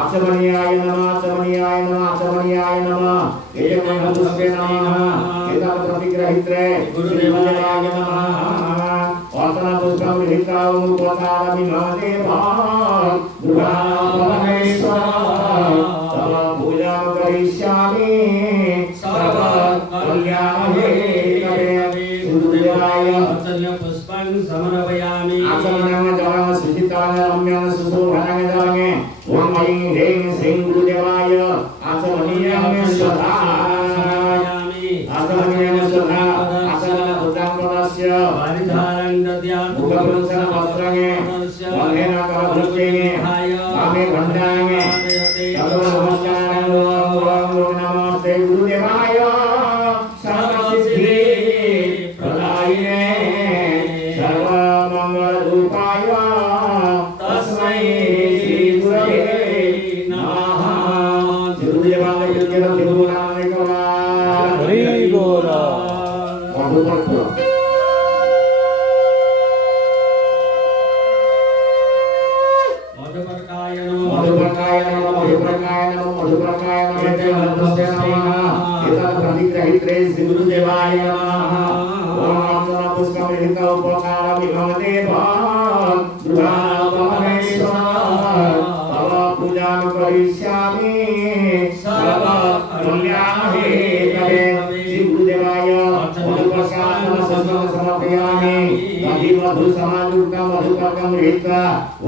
आचमनीयाय नमः आचमनीयाय नमः आचमनीयाय आचमनीयाय नमः एतमहंतुष्टे नमः एतप्रतिग्रहित्रे गुरुदेवाय नमः वासना पुष्पं गृहीत्वा उपचारामि महादेवा दुर्गापरमेश्वर तव पूजां करिष्यामि सर्व कल्याणहेतवे गुरुदेवाय अर्चन्य पुष्पं समर्पयामि आचमनं जलं सुचिताय रम्यं सुशोभनाय जलमे ओम ऐं ह्रीं श्रीं गुरुदेवाय आचमनीयं स्वधा आचमनीयं स्वधा आचमन उद्दामनस्य परिधारं दद्यात् मुखपुंसन वस्त्रंगे वन्देन करभृष्टेने आमे घण्टांगे ततो नमस्कारं ओम नमस्ते गुरुदेवाय सर्वसिद्धि प्रदायिने सर्वमंगलरूपाय तस्मै श्री गुरवे नमः गुरुदेवाय योग्यं गुरुनामे कमला हरि बोल मधुपर्क मधुपर्काय नमः मधुपर्काय नमः मधुपर्काय नमः एतमहंतुष्टे नमः एतप्रतिग्रहित्रे श्री गुरुदेवाय नमः ओम आचमन पुष्पं गृहीत्वा उपचारामि महादेवा दुर्गापरमेश्वर तव पूजां करिष्यामि सर्व कल्याणहेतवे श्री गुरुदेवाय मधुपर्काय पुष्पं समर्पयामि मधु समायुक्तं मधुपर्कं गृहीत्वा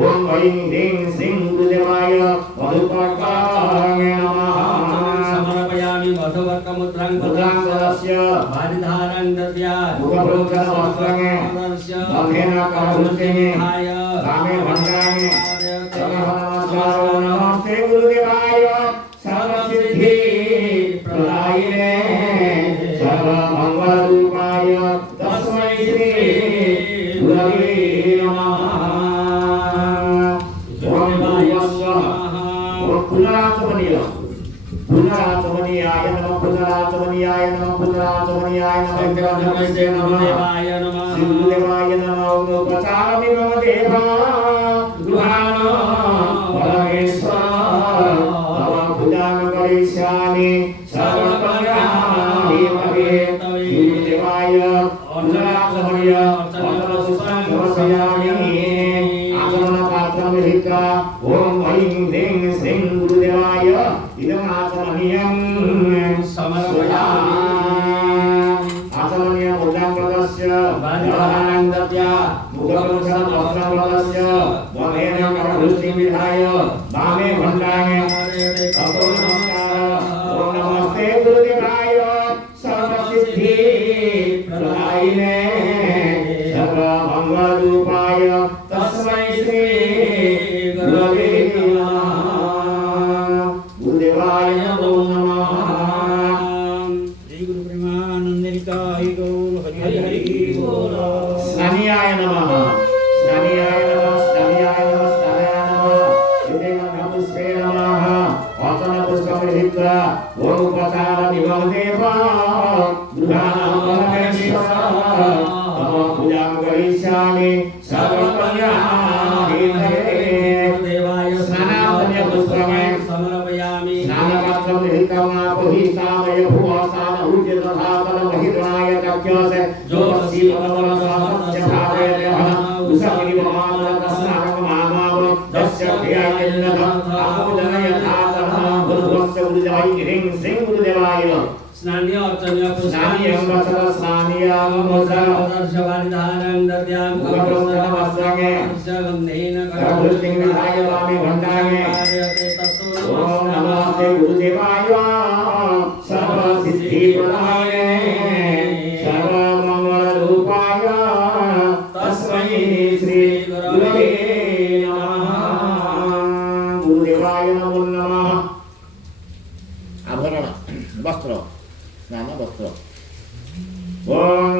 ओम ऐं ह्रीं श्रीं गुरुदेवाय मधुपर्काय नमः समर्पयामि मधुपर्कमुद्रां तस्य परिधारं दद्यात् मुखपुंसन वस्त्रंगे वन्देन करभृष्टेने रामे भण्डामे नमस्कारो नमस्ते गुरुदेवाय सर्वसिद्धि प्रदायिने सर्वमंगलरूपाय तस्मै श्री गुरवे नमः पुनराचमनीयाय नमः पुनराचमनीयाय नमः पुनराचमनीयाय नमः नमस्ते गुरुदेवाय नमः श्री गुरुदेवाय नमः उपचारामि महादेवा दुर्गापरमेश्वर तव पूजां करिष्यामि सर्व कल्याणहेतवे गुरुदेवाय पुनराचमनीय पुष्पं समर्पयामि आचमनपात्रं गृहीत्वा ओम ऐं ह्रीं श्रीं गुरुदेवाय इदम् आचमनीयं समर्पयामि आचमनीयं उद्दामनस्य परिधारं दद्यात् मुखपुंसन वस्त्रं वन्देन करभृष्टिं विधाय वामे भण्डामे ततो नमस्कारः ओम नमस्ते गुरुदेवाय सर्वसिद्धि प्रदायिने सर्वमंगलरूपाय तस्मै श्री गुरवे नमः गुरुदेवाय नमो नमः श्री गुरु प्रेमानंदनिकाय गौर हरि हरि बोल स्नानियाय नमः स्नानियाय नमः स्नानियाय नमः स्नानियाय नमः एतमहंतुष्टे नमः वासना पुष्पं गृहीत्वा ओम उपचारामि महादेवा दुर्गापरमेश्वर तव पूजां करिष्यामि सर्व कल्याणहेतवे देवाय स्नानाय पुष्पं समर्पयामि स्नानपात्रं गृहीत्वा पुहितामय भुवसान उज्य तथा तलमहितनाय तक्यसे जो सीवतवरसस्य भावयः उषानिवमानतस्नानमामाव दस्य क्रियायन्नतम् आपूजनयथातः गुरुवस्य गुरुदेवाय ह्रीं श्रीं गुरुदेवाय स्नानीय अर्चन्य स्नानीयं वचन स्नानीयं वचन दर्शवानिधानं दद्यां मुखपुंसन वस्त्रंगे वन्देन करभृष्टिं विधाय वामे भण्डामे ओम नमस्ते गुरुदेवाय सर्वसिद्धि प्रदायिने सर्वमंगलरूपाय तस्मै श्री गुरवे नमः गुरुदेवाय नमो नमः आभरण वस्त्र स्नान वस्त्र ओम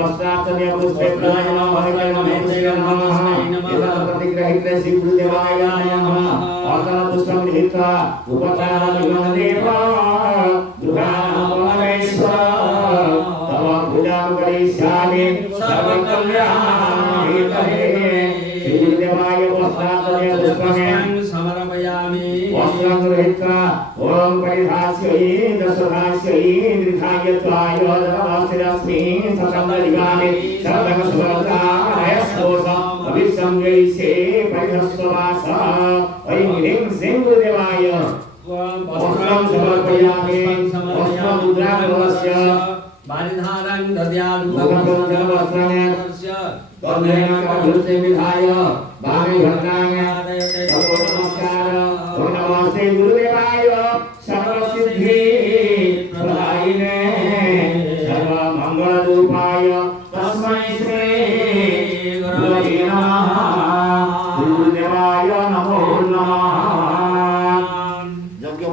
वस्त्राचर्य पुष्पे नमः प्रतिग्रहित्रे श्री गुरुदेवाय नमः आचमन पुष्पं गृहीत्वा उपचारामि महादेवा दुर्गापरमेश्वर तव पूजां करिष्यामि सर्व कल्याणहेतवे श्री गुरुदेवाय वस्त्राचर्य पुष्पं समर्पयामि वस्त्रं गृहीत्वा ओम परिधास्यै दशधास्यै दीर्घाय त्वाय दशधास्मै सकलदिगानि सर्वसुभदायस्तोष अभिसंजयसे परिधस्वास ऐं ह्रीं श्रीं गुरुदेवाय वस्त्रं समर्पयामि वस्त्रं मुद्राकरस्य बालिधारं दद्यामि वस्त्रस्य तद्रेण करुते विधाय भावे भद्राय नमस्कार ओम नमस्ते गुरुदेवाय सर्वसिद्धि प्रदायिने सर्वमंगलरूपाय तस्मै श्री गुरवे नमः गुरुदेवाय नमो नमः यज्ञ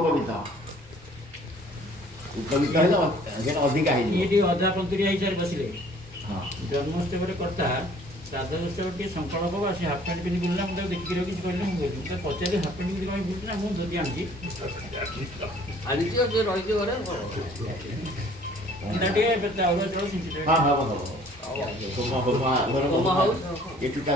कविता है ना जेना अधिक है ये अधा पंक्तिरिया हिसाब बसिले हां जन्मोत्सव करता श्राद्ध उत्सव टी संकल्प हो से हाफ पैंट पिंधि बुलना मुझे देखि किरो किछ कहले मु बोलि मुझे पचारे हाफ पैंट पिंधि कहीं बुलना मु धोती आंची आनी जो जे रहि जे घरे नाटे बेता और चलो सिंची हां हां बताओ तुम हाउस ये टूटा